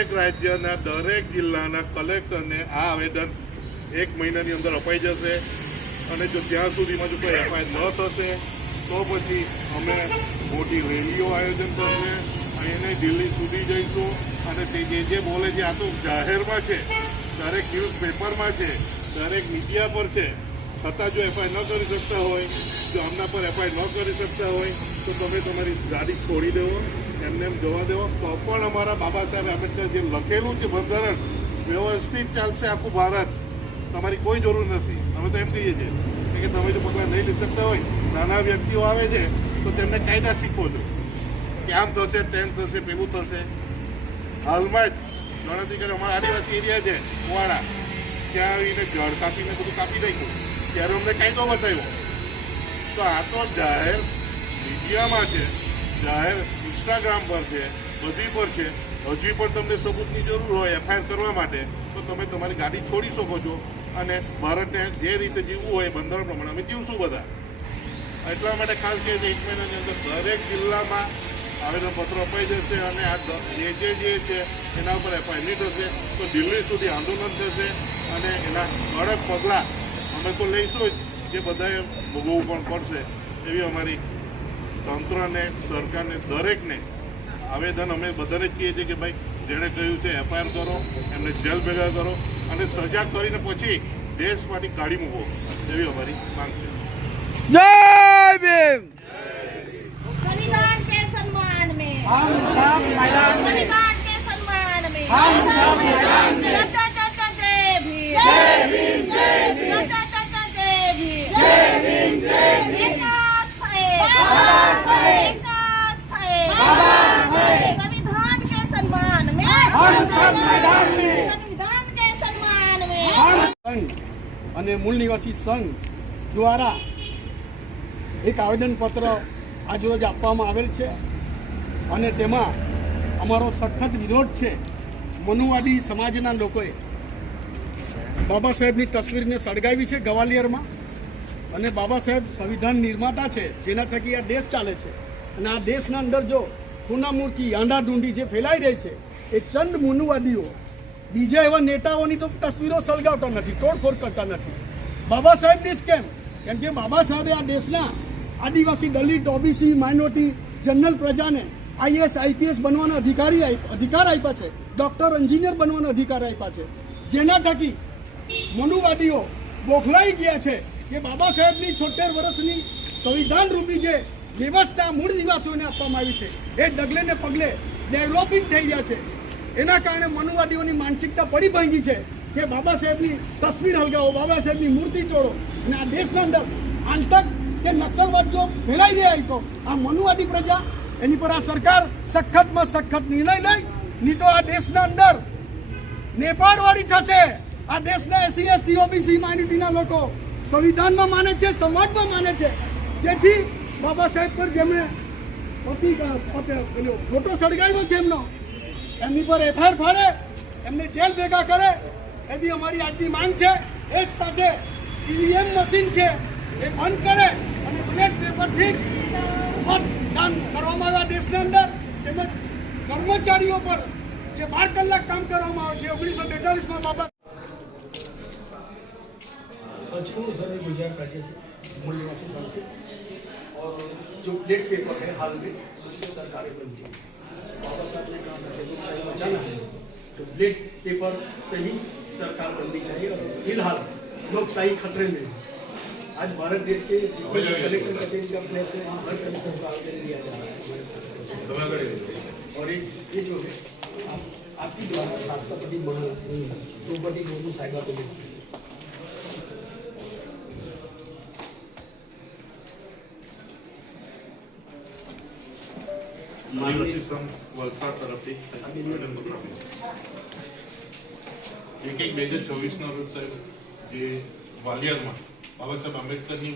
દરેક રાજ્યના દરેક જિલ્લાના કલેક્ટરને આ આવેદન 1 મહિનાની અંદર અપાઈ જશે અને જો ત્યાં સુધીમાં જો કોઈ એફઆઈઆર ન થશે તો પછી અમે મોટી રેલીઓ આયોજન કરશે અને દિલ્હી સુધી જઈશું અને તે જે બોલે છે આ તો જાહેરમાં છે, દરેક ન્યૂઝ પેપરમાં છે, દરેક મીડિયા પર છે, છતાં જો એફઆઈઆર ન કરી શકતા હોય, જો આમના પર એફઆઈઆર ન કરી શકતા હોય તો તમે તમારી ગાડી છોડી દેવો, એમને એમ જવા દેવો. તો પણ અમારા બાબા સાહેબ આંબેડકર જે લખેલું છે બંધારણ વ્યવસ્થિત ચાલશે આખું ભારત, તમારી કોઈ જરૂર નથી. અમે તો એમ કહીએ છીએ કે તમે જો પગલાં નહીં લઈ શકતા હોય, નાના વ્યક્તિઓ આવે છે તો તેમને કાયદા શીખવો છો કે આમ થશે, તેમ થશે, પેલું થશે. હાલમાં જ ગણતરી કરી અમારા આદિવાસી એરિયા છે કુવાડા, ત્યાં આવીને જળ કાપીને બધું કાપી નાખ્યું, ત્યારે અમને કાયદો બતાવ્યો. તો આ તો જાહેર મીડિયામાં છે, જાહેર ઇન્સ્ટાગ્રામ પર છે, બધી પર છે. હજી પણ તમને સબૂતની જરૂર હોય એફઆઈઆર કરવા માટે તો તમે તમારી ગાડી છોડી શકો છો અને ભારતને જે રીતે જીવવું હોય બંધારણ પ્રમાણે અમે જીવશું બધા. એટલા માટે ખાસ કે 1 મહિનાની અંદર દરેક જિલ્લામાં આવેદનપત્ર અપાઈ જશે અને આ જે છે એના ઉપર એફઆઈઆર નહીં થશે તો દિલ્હી સુધી આંદોલન થશે અને એના કડક પગલાં અમે તો લઈશું જ, જે બધાએ ભોગવવું પણ પડશે. એવી અમારી તંત્રને, સરકારને, દરેકને આવેદન અમે બધાને જ કહીએ છીએ કે ભાઈ જેણે કહ્યું છે એફઆઈઆર કરો, એમને જેલ ભેગા કરો અને સજા કરીને પછી દેશમાંથી કાઢી મૂકો, એવી અમારી માંગ છે. जय भीम। संविधान के सम्मान में हम सब मैदान में, संविधान के सम्मान में हम सब मैदान में। जय भीम, जय भीम, जय भीम, जय भीम, जय भीम, जय भीम। एकात साहेब, संविधान के सम्मान में, हम सब मैदान में। संविधान के सम्मान में। સંઘ અને મૂળ નિવાસી સંઘ દ્વારા એક આવેદનપત્ર આજરોજ આપવામાં આવેલ છે અને તેમાં અમારો સખત વિરોધ છે. મનુવાદી સમાજના લોકોએ બાબા સાહેબની તસવીરને સળગાવી છે ગવાલિયરમાં અને બાબા સાહેબ સંવિધાન નિર્માતા છે, જેના થકી આ દેશ ચાલે છે અને આ દેશના અંદર જો ખૂનામૂર્તિ, આંધાધૂંધી જે ફેલાઈ રહી છે એ ચંદ મનુવાદીઓ બીજા એવા નેતાઓની તો તસવીરો સળગાવતા નથી, તોડફોડ કરતા નથી. બાબા સાહેબની જ કેમ કે બાબા સાહેબે આ દેશના આદિવાસી, દલિત, ઓબીસી, માઇનોરિટી, જનરલ પ્રજાને આઈએએસ, આઈપીએસ બનવાનો અધિકાર આપ્યા છે, ડૉક્ટર, એન્જિનિયર બનવાનો અધિકાર આપ્યા છે, જેના થકી મનુવાદીઓ બોખલાઈ ગયા છે કે બાબા સાહેબની 76 વર્ષની સંવિધાન રૂપી જે વ્યવસ્થા મૂળ નિવાસીઓને આપવામાં આવી છે એ ડગલે ને પગલે ડેવલપિંગ થઈ ગયા છે. એના કારણે મનુવાદીઓની માનસિકતા પડી ભાંગી છે કે બાબા સાહેબની તસવીર હલગાવો, બાબા સાહેબની મૂર્તિ તોડો અને આ દેશના અંદર આંતક કે નક્સલવાદ જો ફેલાઈ રહ્યા તો આ મનુવાદી પ્રજા એની પર આ સરકાર સખતમાં સખત નિર્ણય લઈ, નહીં તો આ દેશના અંદર નેપાળવાળી થશે. આ દેશના એસસી, એસટી, ઓબીસી, માઇનોરિટીના લોકો સંવિધાનમાં માને છે, સમાજમાં માને છે, જેથી બાબા સાહેબ પર જેમણે ફોટો સળગાવ્યો છે એમની પર એફઆઈઆર ફાડે, એમને જેલ ભેગા કરે, એવી અમારી આજની માંગ છે. એ જ સાથે ઈવીએમ મશીન છે એ બંધ કરે અને બેલેટ પેપરથી જ મતદાન કરવામાં આવે દેશના અંદર. તેમજ કર્મચારીઓ પર જે 12 કલાક કામ કરવામાં આવે છે 1943માં બાબા सचिव सर गुजरात राज्य से मूल निवासी संघ से और जो प्लेट पेपर है हाल में उससे सरकारें बनती है. बाबा साहब ने कहा था कि लोकशाही बचाना है तो प्लेट पेपर से ही सरकार बननी चाहिए और फिलहाल लोकशाही खतरे में है. आज भारत देश के जितने कलेक्टर कचेरी का प्लेस है हर कलेक्टर को आवेदन दिया जा रहा है और ये जो है आपकी द्वारा राष्ट्रपति द्रौपदी मुर्मू साहिबा को लेकर વલસાડ તરફથી એક 2024 રોજ સાહેબ જે ગ્વાલિયરમાં બાબા સાહેબ આંબેડકરની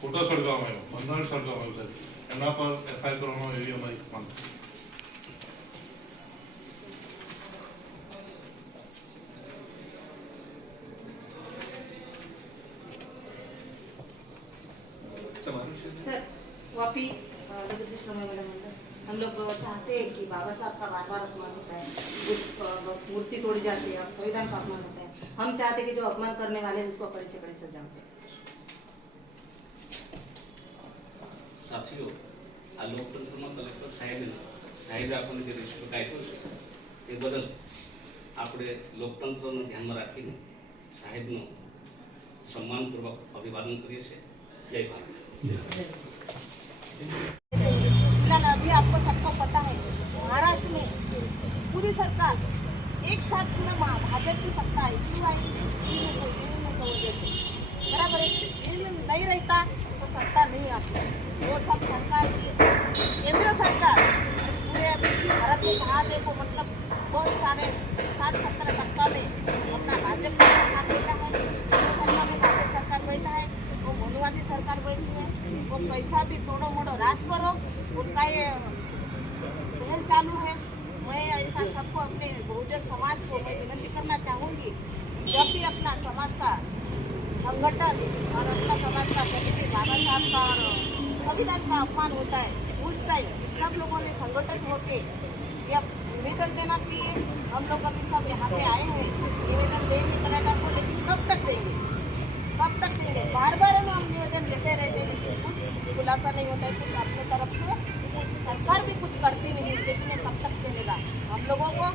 ફોટો સળગાવવામાં આવ્યો, બંધારણ સળગાવવામાં આવ્યું સાહેબ, એમના પર એફઆઈઆર કરવામાં આવે એવી અમારી માંગ છે. सर वापी जगदीश मैडम हम लोग चाहते हैं कि बाबा साहब का बार बार अपमान होता है, मूर्ति तोड़ी जाती है, संविधान का अपमान होता है। हम चाहते हैं कि जो अपमान करने वाले हैं उसको कड़ी से कड़ी सजा हो जाए। સાથીઓ, આ લોકતંત્રમાં કલેક્ટર સાહેબે આપણને જે રિસ્પેક્ટ આપ્યો છે તે બદલ આપણે લોકતંત્રને ધ્યાનમાં રાખીને સાહેબનું સન્માનપૂર્વક અભિવાદન કરીએ છીએ. જય ભારત. अभी आपको सबको पता है महाराष्ट्र में पूरी सरकार एक साथ में भाजपा की सत्ता है, क्यों आई? वजह से बराबर है। नहीं रहता तो सत्ता नहीं आती। वो सब सरकार की केंद्र सरकार पूरे अभी भारत में कहा देखो मतलब बहुत सारे 60-70% में अपना भाजपा सरकार बैठा है, सरकार में भाजपा सरकार बैठा है, वो मनुवादी सरकार बैठी है। वो कैसा भी थोड़ा मोड़ो राज करो, उनका ये पहल चालू है। मैं ऐसा सबको अपने बहुजन समाज को मैं विनती करना चाहूँगी, जब भी अपना समाज का संगठन और अपना समाज का प्रतिनिधि बाबा साहब का और संविधान का अपमान होता है, उस टाइम सब लोगों ने संगठित होकर यह निवेदन देना चाहिए। हम लोग अभी सब यहाँ पे आए हैं, निवेदन देंगे कनाडा को, लेकिन कब तक देंगे? कब तक देंगे? बार बार हम निवेदन देते रहते हैं, लेकिन कुछ खुलासा नहीं होता है, कुछ अपने तरफ से सरकार भी कुछ करती नहीं, लेकिन कब तक चलेगा? हम लोगों को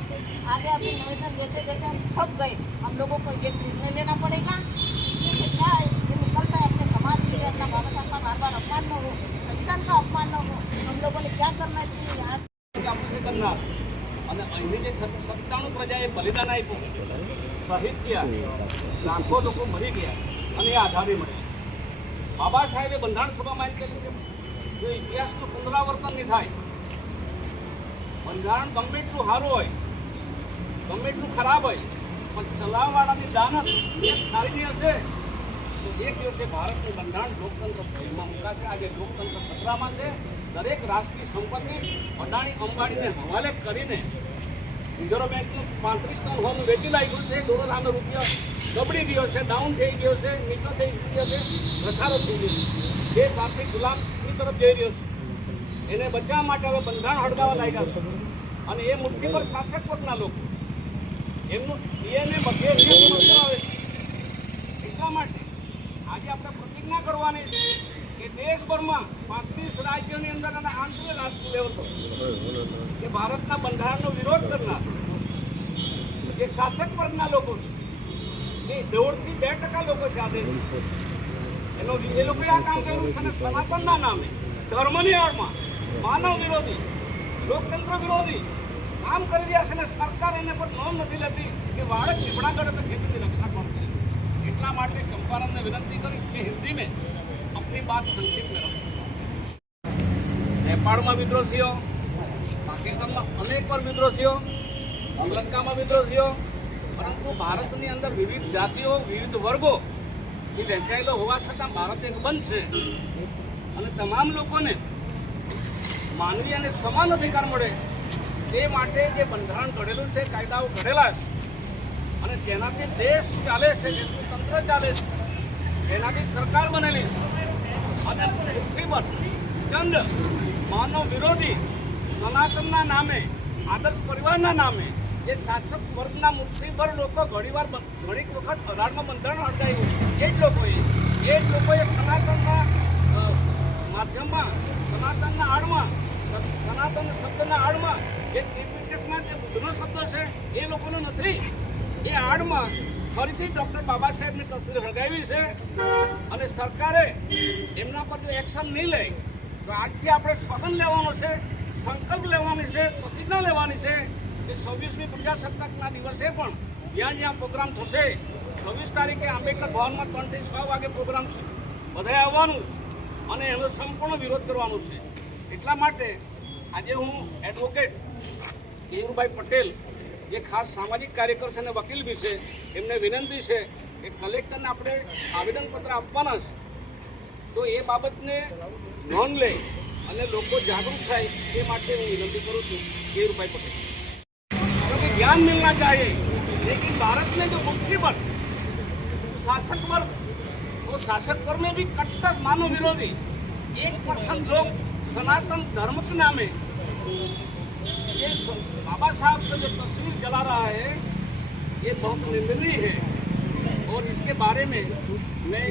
आगे अभी निवेदन देते देते हम थक गए। हम लोगों को ये निर्णय लेना पड़ेगा कि क्या ये निकलता है अपने समाज के लिए, अपना बाबा साहब का बार बार अपमान न हो, संविधान का अपमान न हो। हम लोगों ने क्या करना चाहिए यहाँ કરનાર અને અહીં જે 97 પ્રજાએ બલિદાન આપ્યું, શહીદ થયા, લાખો લોકો મરી ગયા અને એ આઝાદી મળી. બાબા સાહેબે બંધારણ સભામાં એમ કહ્યું કે જો ઇતિહાસનું પુનરાવર્તન નહીં થાય, બંધારણ ગમે એટલું સારું હોય, ગમે એટલું ખરાબ હોય, પણ ચલાવવાળાની દાનત એક સારી હશે તો એક દિવસે ભારતનું બંધારણ લોકતંત્ર ભયમાં મુકાશે. આજે લોકતંત્ર ખતરામાં છે. દરેક રાષ્ટ્રીય સંપત્તિ અદાણી અંબાણીને હવાલે કરીને રિઝર્વ બેંકનું 35 ટન હોનું વેચી લાગ્યું છે. ડોલર સામે રૂપિયો ગબડી ગયો છે, ડાઉન થઈ ગયો છે, નીચો થઈ ગયો છે, ઘસારો થઈ ગયો છે. દેશ આર્થિક ગુલામી તરફ જઈ રહ્યો છે. એને બચાવવા માટે હવે બંધારણ હળગાવવા લાગ્યા છે અને એ મુઠ્ઠી પર શાસક વર્ગના લોકો એમનું ડીએનએ બધે આવે છે. એટલા માટે આજે આપણે પ્રતિજ્ઞા કરવાની છે કે દેશભરમાં 35 રાજ્યોની અંદર અને આંતરરાષ્ટ્રીય લેવલ પર કે ભારતના બંધારણનો વિરોધ કરનાર જે શાસક વર્ગના લોકો છે, એ 1.5% લોકો છે આ દેશમાં. એ લોકોએ આ કામ કર્યું છે અને સનાતનના નામે ધર્મની આડમાં માનવ વિરોધી, લોકતંત્ર વિરોધી કામ કરી રહ્યા છે અને સરકાર એને પર નોંધ નથી લેતી કે બાળક ચીપડાગઢ તો ખેતીની રક્ષા કોણ કરે. એટલા માટે ચંપારણને વિનંતી કરી કે હિન્દી મેં अपनी बात संक्षिप्त में रखो. नेपाळમાં વિદ્રોહ થયો, પાકિસ્તાનમાં અનેક વાર વિદ્રોહ થયો, શ્રીલંકામાં વિદ્રોહ થયો, પરંતુ ભારતની અંદર વિવિધ જાતિઓ, વિવિધ વર્ગો એ વહેંચાયેલો હોવા છતાં ભારત એક બંધ છે અને તમામ લોકોને માનવી અને સમાન અધિકાર મળે તે માટે જે બંધારણ ઘડેલું છે, કાયદાઓ ઘડેલા છે અને તેનાથી દેશ ચાલે છે, દેશનું તંત્ર ચાલે છે, તેનાથી સરકાર બનેલી અને પૃથ્વી પર ચંદ માનવ વિરોધી સનાતનના નામે, આદર્શ પરિવારના નામે જે શાસક વર્ગના મુઠ્ઠીભર લોકો ઘણી વખત 18માં બંધારણ હટાવ્યું એ જ લોકોએ સનાતનના માધ્યમમાં, સનાતનના આડમાં, સનાતન શબ્દના આડમાં જે ત્રિપિટકમાં જે બુદ્ધનો શબ્દ છે એ લોકોનો નથી, એ આડમાં ફરીથી ડૉક્ટર બાબા સાહેબની તસવીર લગાવી છે અને સરકારે એમના પર જો એક્શન નહીં લે તો આજથી આપણે સ્વગન લેવાનો છે, સંકલ્પ લેવાની છે, પ્રતિજ્ઞા લેવાની છે કે 26મી પ્રજાસત્તાકના દિવસે પણ જ્યાં જ્યાં પ્રોગ્રામ થશે, 26 તારીખે આંબેડકર ભવનમાં 3 થી 6 વાગે પ્રોગ્રામ છે, બધાએ આવવાનું અને એનો સંપૂર્ણ વિરોધ કરવાનો છે. એટલા માટે આજે હું એડવોકેટ કેયુરભાઈ પટેલ જે ખાસ સામાજિક કાર્યકર છે અને વકીલ બી છે, એમને વિનંતી છે કે કલેક્ટરને આપણે આવેદનપત્ર આપવાના છે તો એ બાબતને નોંધ લે અને લોકો જાગૃત થાય એ માટે હું વિનંતી કરું છું કેયુરભાઈ પટેલ. क्योंकि ज्ञान मिलना चाहिए, लेकिन भारत में जो मुट्ठी पर शासक वर्ग, वो शासक वर्ग में भी कट्टर मानव विरोधी 1% लोग सनातन धर्म के नामे ये बाबा साहब का जो तस्वीर जला रहा है ये बहुत निंदनीय है और इसके बारे में मैं